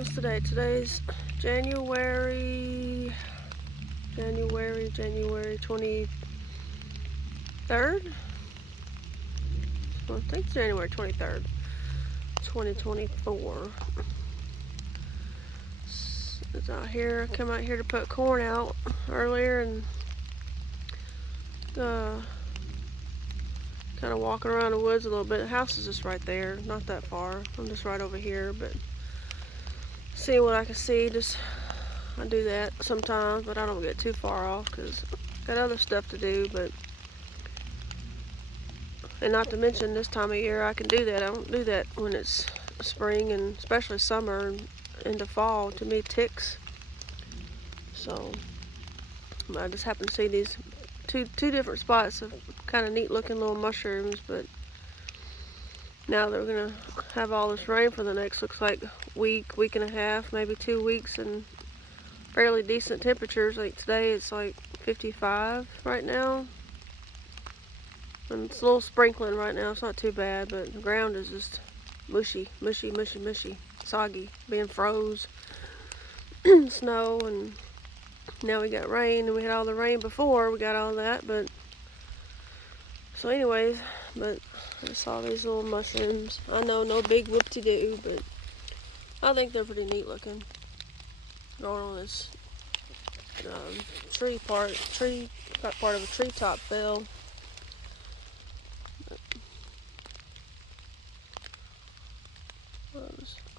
What's today? Today's January 23rd. Well, I think it's January 23rd, 2024. It's out here. I come out here to put corn out earlier and kind of walking around the woods a little bit. The house is just right there, not that far. I'm just right over here, but seeing what I can see. I do that sometimes, but I don't get too far off because I got other stuff to do. And not to mention this time of year I can do that. I don't do that when it's spring and especially summer and into fall. To me, ticks. So I just happen to see these two different spots of kind of neat looking little mushrooms. But now that we're gonna have all this rain for the next, looks like week and a half, maybe 2 weeks, and fairly decent temperatures. Like today it's like 55 right now. And it's a little sprinkling right now. It's not too bad, but the ground is just mushy, soggy, being froze. Snow, and now we got rain, and we had all the rain before. We got all that, but so anyways, but I saw these little mushrooms. I know, no big whoop-de-doo, but I think they're pretty neat looking. Growing on this part of a treetop fell.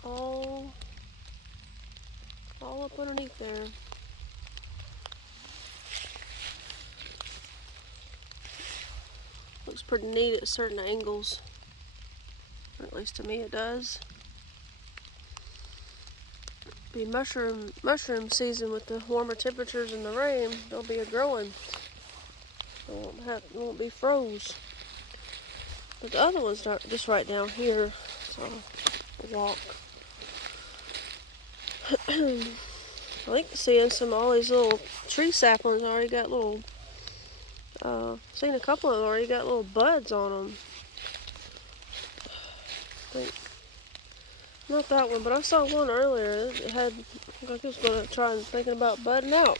All up underneath there. Looks pretty neat at certain angles, or at least to me it does. Be mushroom season with the warmer temperatures and the rain. They'll be a growing. It won't be froze. But the other ones are just right down here, so I'll walk. I think seeing all these little tree saplings already got little. Seen a couple of them already got little buds on them. Not that one, but I saw one earlier. It had, like it was going to try and thinking about budding out.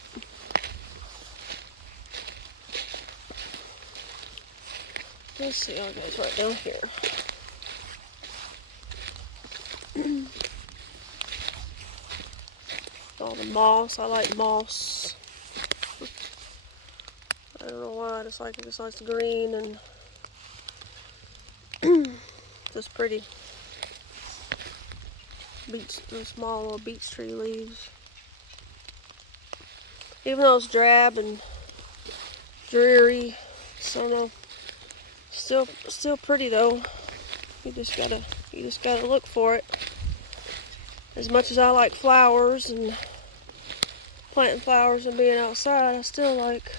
Let's see, oh, it goes right down here. All the moss. I like moss. I don't know why. I just like it. Just like green and just pretty. Small little beech tree leaves. Even though it's drab and dreary, so still pretty though. You just gotta look for it. As much as I like flowers and planting flowers and being outside, I still like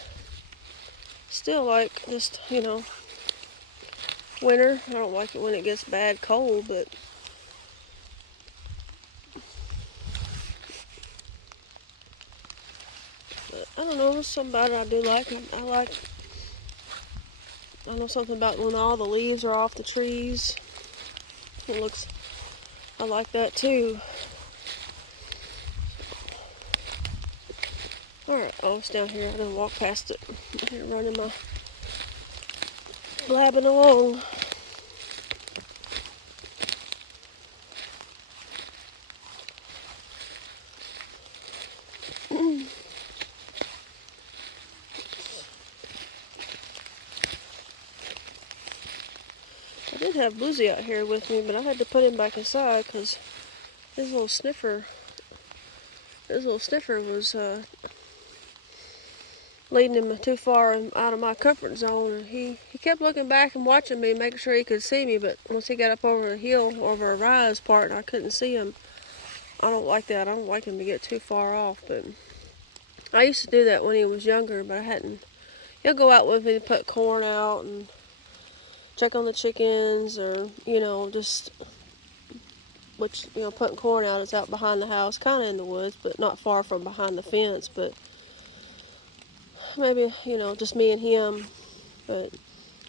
just, winter. I don't like it when it gets bad cold, but I don't know, there's something about it I do like. I know something about when all the leaves are off the trees. I like that too. Alright, it's down here. I didn't walk past it. I'm here running my blabbing along. I did have Boozy out here with me, but I had to put him back inside because his little sniffer was leading him too far out of my comfort zone, and he kept looking back and watching me, making sure he could see me, but once he got up over the hill, over a rise part, and I couldn't see him, I don't like that. I don't like him to get too far off, but I used to do that when he was younger, but I hadn't. He'll go out with me to put corn out and check on the chickens, or, just, putting corn out is out behind the house, kind of in the woods, but not far from behind the fence, but maybe, just me and him. But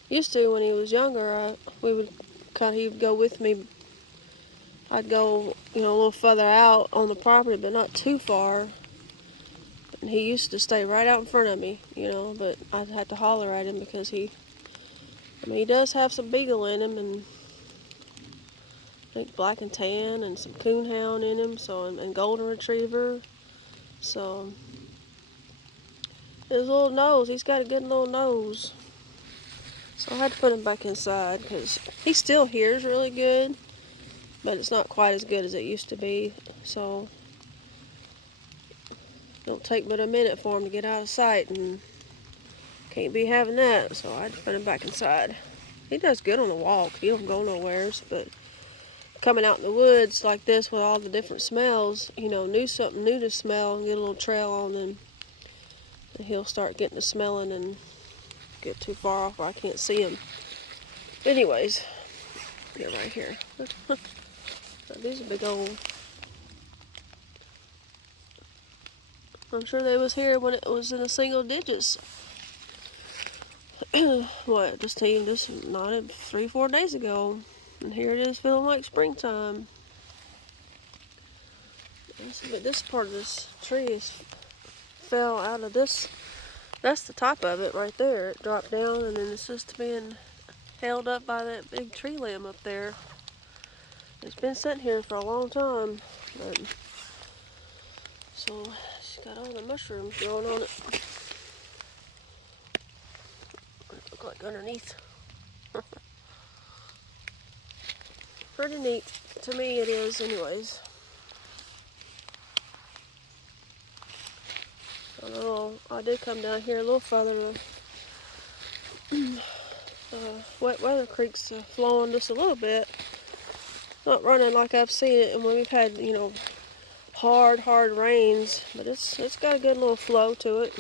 used to, when he was younger, he would go with me. I'd go, a little further out on the property, but not too far. And he used to stay right out in front of me, but I'd have to holler at him because he does have some beagle in him, and I think black and tan, and some coonhound in him, and golden retriever. So his little nose, he's got a good little nose. So I had to put him back inside because he still hears really good, but it's not quite as good as it used to be. So it don't take but a minute for him to get out of sight, and can't be having that. So I had to put him back inside. He does good on the walk. He don't go nowheres, but coming out in the woods like this with all the different smells, something new to smell and get a little trail on, and he'll start getting to smelling and get too far off where I can't see him. Anyways, yeah, right here. These are big old. I'm sure they was here when it was in the single digits. What, just not 3-4 days ago. And here it is feeling like springtime. This part of this tree fell out of this. That's the top of it right there. It dropped down, and then it's just being held up by that big tree limb up there. It's been sitting here for a long time, but so it's got all the mushrooms growing on it. Look like underneath. Pretty neat. To me it is anyways. I did come down here a little further. Wet Weather Creek's flowing just a little bit. Not running like I've seen it, and when we've had, hard rains, but it's got a good little flow to it.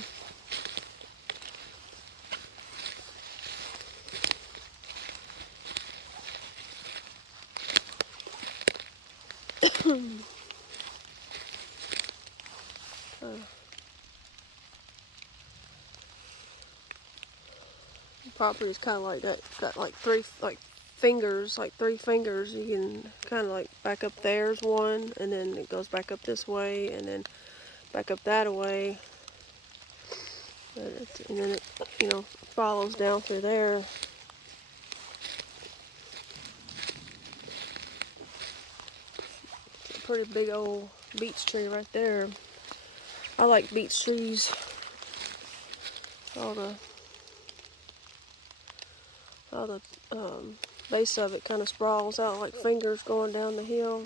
Property's kind of like that. Got like three fingers. You can kind of like back up there's one, and then it goes back up this way, and then back up that way, and then it follows down through there. It's a pretty big old beech tree right there. I like beech trees. All the base of it kind of sprawls out like fingers going down the hill.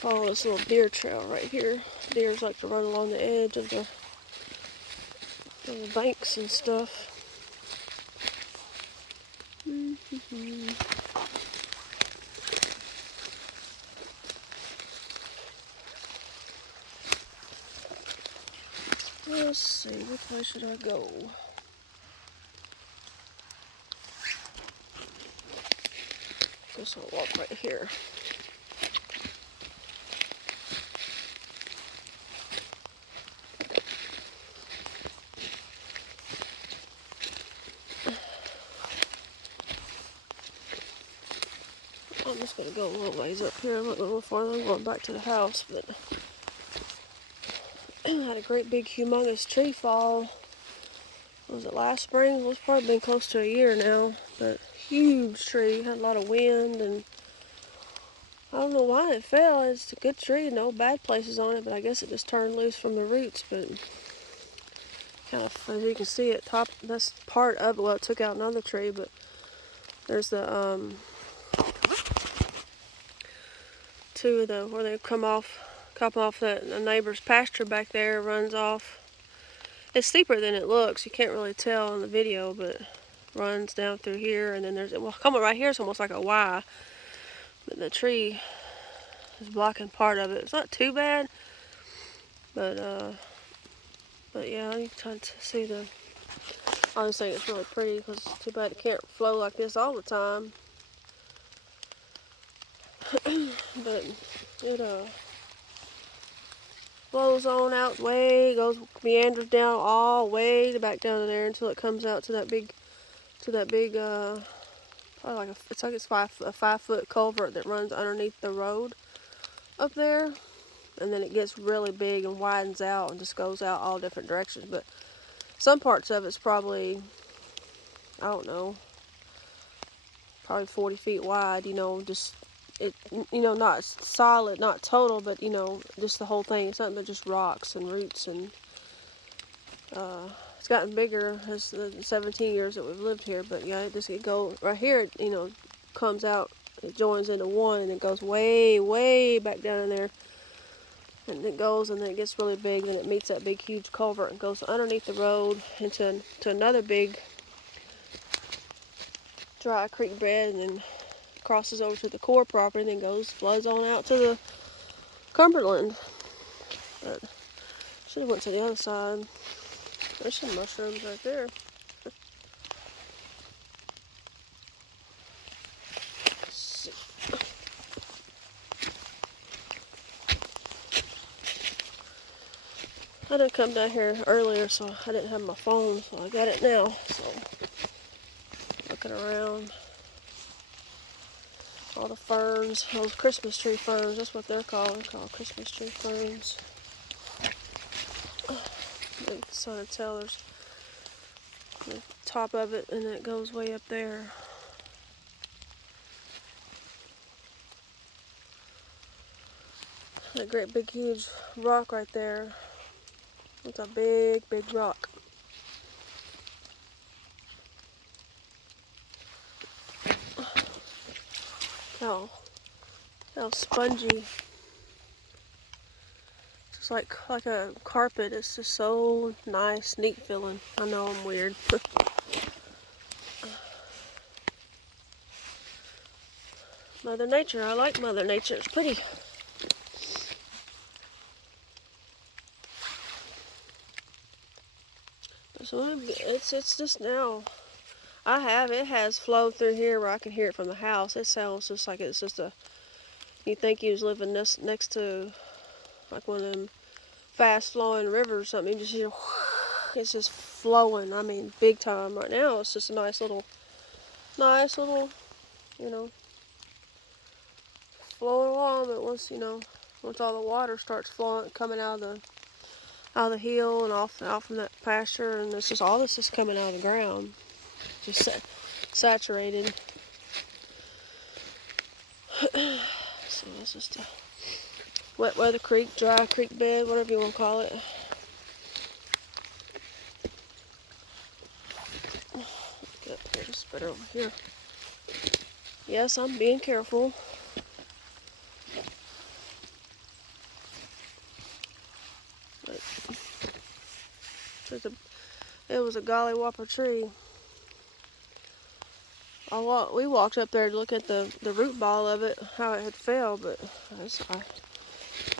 Follow this little deer trail right here. Deers like to run along the edge of the banks and stuff. Let's see, which way should I go? Guess I'll walk right here. I'm just going to go a little ways up here. I'm not going a little farther. I'm going back to the house, but I had a great big humongous tree fall. Was it last spring? Well, it's probably been close to a year now, but huge tree. Had a lot of wind, and I don't know why it fell. It's a good tree, no bad places on it, but I guess it just turned loose from the roots. But kind of, as you can see at top, that's part of it. Well, it took out another tree, but there's the two of the where they come off the neighbor's pasture back there. Runs off. It's steeper than it looks. You can't really tell on the video, but runs down through here, and then coming right here is almost like a Y, but the tree is blocking part of it. It's not too bad, but yeah, you can see I just think it's really pretty because it's too bad it can't flow like this all the time. But it flows on out meanders down all way back down to there until it comes out to that big probably like it's a 5 foot culvert that runs underneath the road up there, and then it gets really big and widens out and just goes out all different directions. But some parts of it's probably, I don't know, probably 40 feet wide. Just it, not solid, not total, but just the whole thing. It's nothing but just rocks and roots, and it's gotten bigger as the 17 years that we've lived here. But yeah, it goes right here. Comes out, it joins into one, and it goes way, way back down in there. And it goes, and then it gets really big, and it meets that big, huge culvert and goes underneath the road into another big dry creek bed, and then crosses over to the core property, and then flows on out to the Cumberland. But should have went to the other side. There's some mushrooms right there. I didn't come down here earlier, so I didn't have my phone, so I got it now. So looking around, all the ferns, those Christmas tree ferns, that's what they're called. They're called Christmas tree ferns. Big sonotellers. The top of it, and then it goes way up there. That great big huge rock right there. It's a big, big rock. How spongy. Just like a carpet. It's just so nice, neat feeling. I know I'm weird. Mother Nature. I like Mother Nature. It's pretty. So it's just now. It has flowed through here where I can hear it from the house. It sounds just like it's just you think you was living next to like one of them fast flowing rivers or something. You just hear, it's just flowing. I mean, big time. Right now, it's just a nice little, flowing along. But once all the water starts flowing, coming out of the hill and out from that pasture, and it's just all this is coming out of the ground, just saturated. So it's just a wet weather creek, dry creek bed, whatever you want to call it. Get up here, just better over here. Yes, I'm being careful. But it was a golly whopper tree. We walked up there to look at the root ball of it, how it had fell, but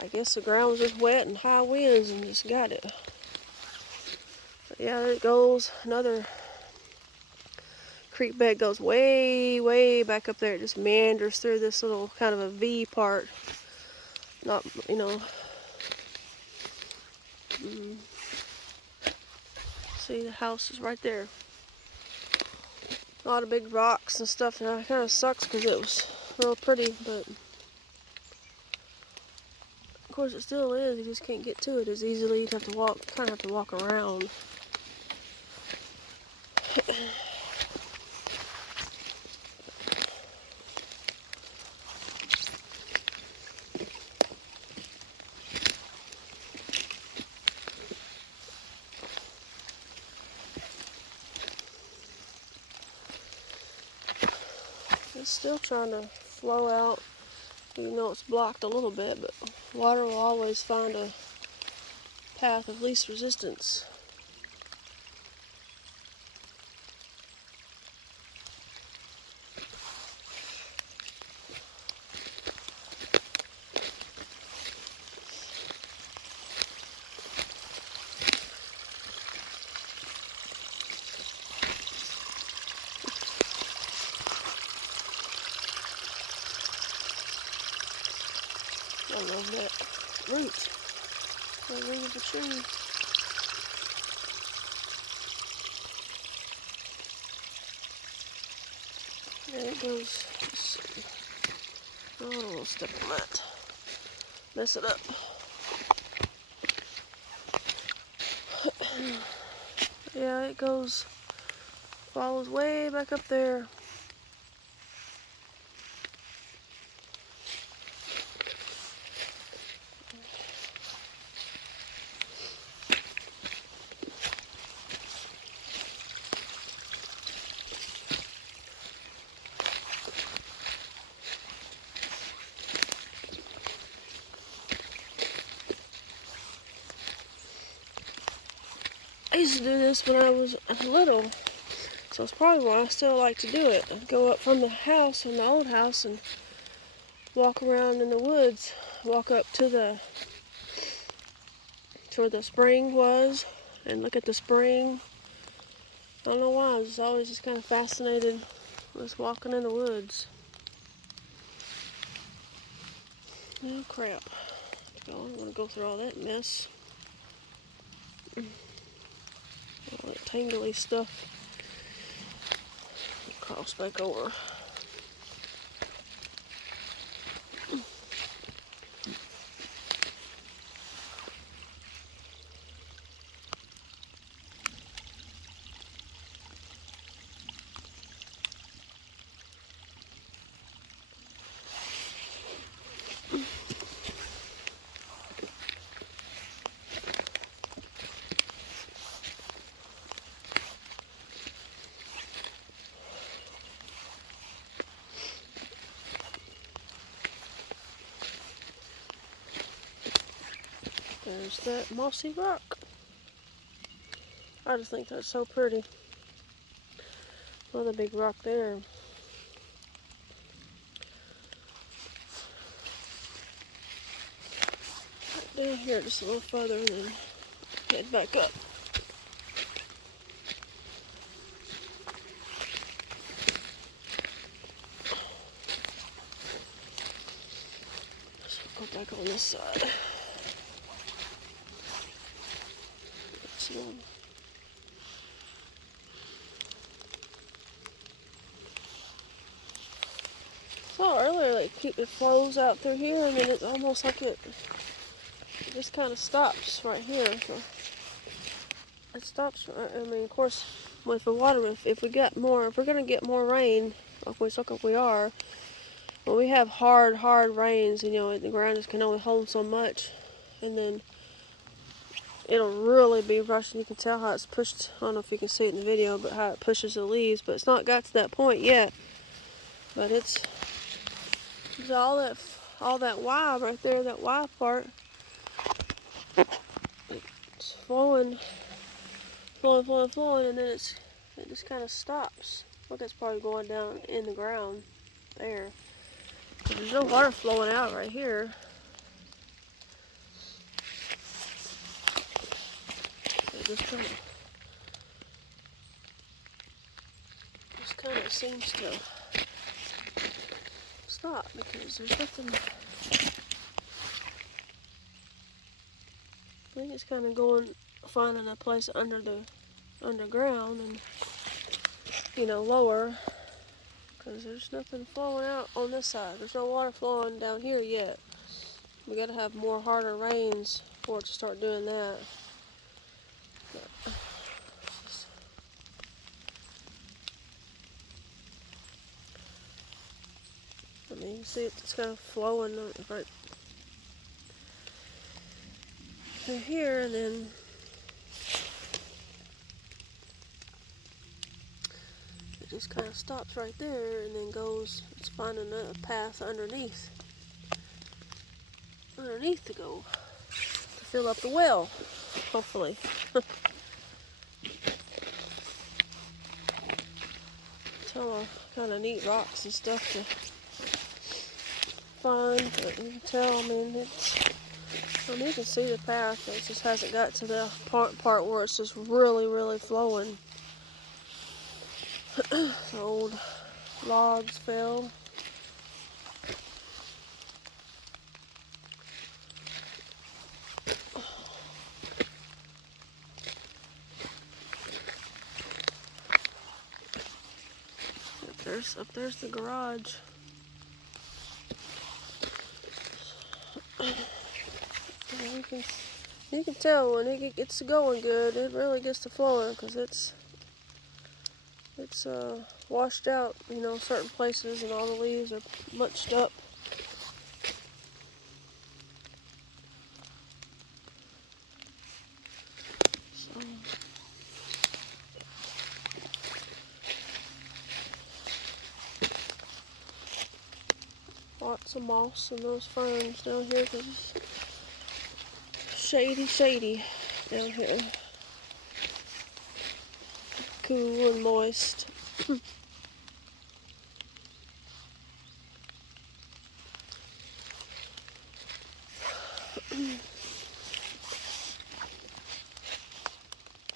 I guess the ground was just wet and high winds and just got it. But yeah, there it goes. Another creek bed goes way, way back up there. It just meanders through this little kind of a V part. Not, see, the house is right there. A lot of big rocks and stuff, and it kind of sucks because it was real pretty, but of course it still is. You just can't get to it as easily. You'd have to walk around. It's still trying to flow out, even though it's blocked a little bit, but water will always find a path of least resistance. I love that root. The root of the tree. There it goes. Let's see. Oh, I don't want to step on that. Mess it up. Yeah, it goes, follows way back up there. I used to do this when I was little, so it's probably why I still like to do it. I'd go up from the house, from the old house, and walk around in the woods, walk up to where the spring was, and look at the spring. I don't know why, I was always just kind of fascinated with walking in the woods. Oh crap. I don't want to go through all that mess. All that tangly stuff. Cross back over. There's that mossy rock. I just think that's so pretty. Another big rock there. Right down here just a little further and then head back up. So go back on this side. Let's see. Saw earlier, like it flows out through here, and then it's almost like it just kind of stops right here. So it stops. I mean, of course, with the water, if we get more, if we're gonna get more rain, like we are, when we have hard rains, and the ground just can only hold so much, and then it'll really be rushing. You can tell how it's pushed. I don't know if you can see it in the video, but how it pushes the leaves. But it's not got to that point yet. But it's all that Y right there, that Y part, it's flowing, and then it just kind of stops. Look, it's probably going down in the ground there. There's no water flowing out right here. It just kind of seems to stop because there's nothing. I think it's kind of finding a place underground and lower, because there's nothing flowing out on this side. There's no water flowing down here yet. We gotta have more harder rains for it to start doing that. I mean, you can see it's kind of flowing right through here, and then it just kind of stops right there, and then it's finding a path underneath to go to fill up the well, hopefully. Some kind of neat rocks and stuff to find, but you can tell, I mean, you can see the path, it just hasn't got to the part where it's just really flowing. The old logs fell. There. there's the garage. You can tell when it gets going good, it really gets to flowing, because it's washed out, you know, certain places, and all the leaves are munched up. So, lots of moss and those ferns down here, because it's shady down here. Cool and moist.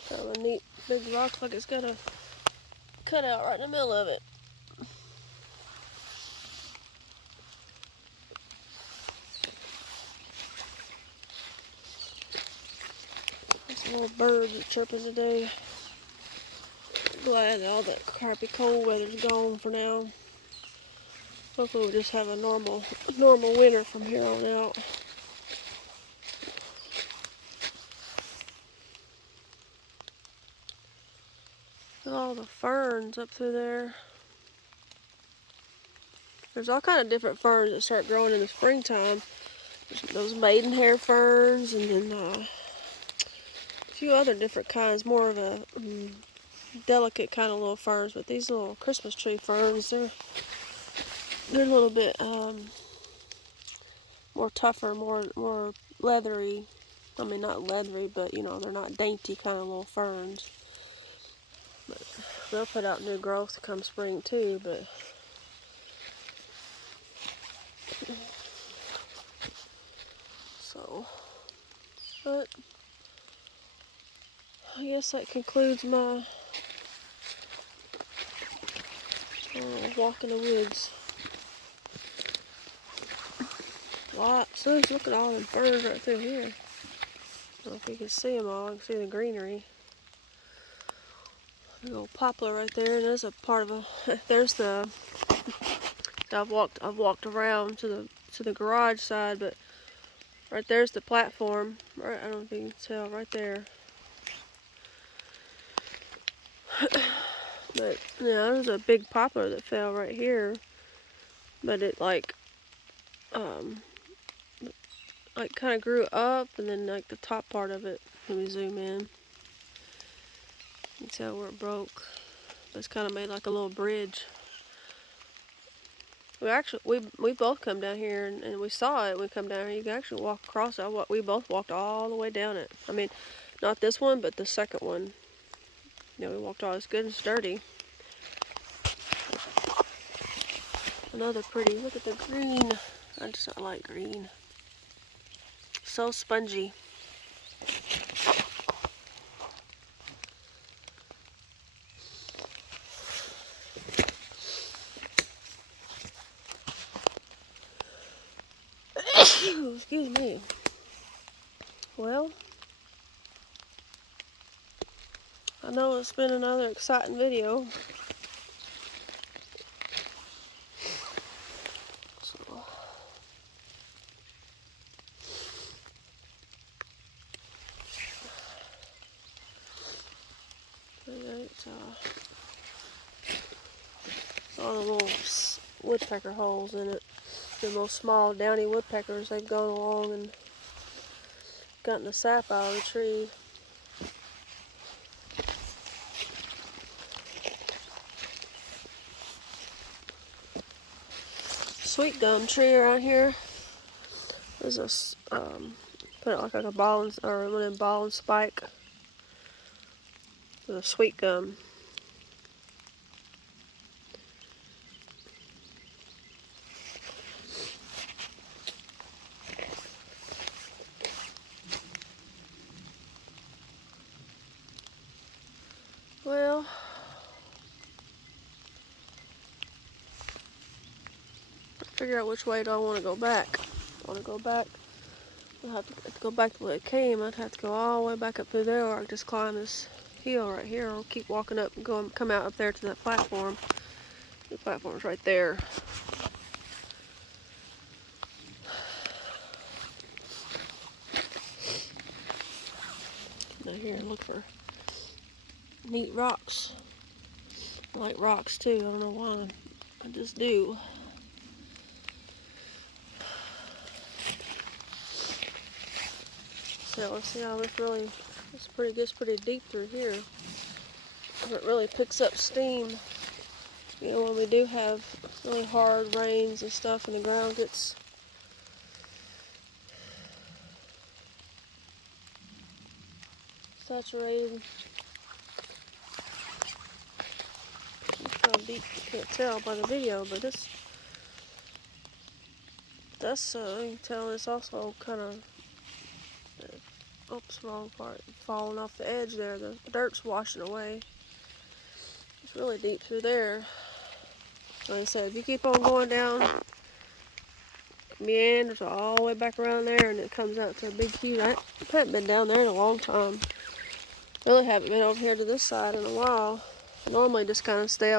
Kind of a neat big rock, like it's got a cutout right in the middle of it. There's a little bird that's chirping today. Glad that all that crappy cold weather's gone for now. Hopefully we'll just have a normal winter from here on out. Look at all the ferns up through there. There's all kind of different ferns that start growing in the springtime. There's those maidenhair ferns, and then a few other different kinds, more of a delicate kind of little ferns. But these little Christmas tree ferns, they're a little bit more tougher, more leathery. I mean, not leathery, but you know, they're not dainty kind of little ferns. But they'll put out new growth come spring too. But but I guess that concludes my walk in the woods. Lots. Look at all the ferns right through here. I don't know if you can see them all. You can see the greenery. Big old poplar right there, and there's a part of a. There's the. I've walked around to the garage side, but right there's the platform. Right, I don't know if you can tell right there. But yeah, there's a big poplar that fell right here, but it like kind of grew up, and then like the top part of it. Let me zoom in. You can tell where it broke. But it's kind of made like a little bridge. We both come down here and we saw it. We come down here. You can actually walk across it. We both walked all the way down it. I mean, not this one, but the second one. You know, we walked all. It's good and sturdy. Another pretty. Look at the green. I like green. So spongy. Excuse me. Well, I know it's been another exciting video. So, it's all the little woodpecker holes in it. The little small downy woodpeckers, they've gone along and gotten the sap out of the tree. Sweet gum tree around here. There's a put it like a ball and, or one of them ball and spike. There's a sweet gum. Well, figure out which way do I want to go back. I want to go back. I'll have to go back the way it came. I'd have to go all the way back up through there, or I could just climb this hill right here, or keep walking up and come out up there to that platform. The platform's right there. Now here, look for neat rocks. I like rocks too. I don't know why. I just do. So let's see how this really gets pretty deep through here. It really picks up steam. You know, when we do have really hard rains and stuff, and the ground gets saturated. How deep, you can't tell by the video, but that's you can tell it's also kind of, oops, wrong part, falling off the edge there. The dirt's washing away. It's really deep through there. Like I said, if you keep on going down, it meanders all the way back around there, and it comes out to a big huge. I haven't been down there in a long time. Really haven't been over here to this side in a while. I normally just kind of stay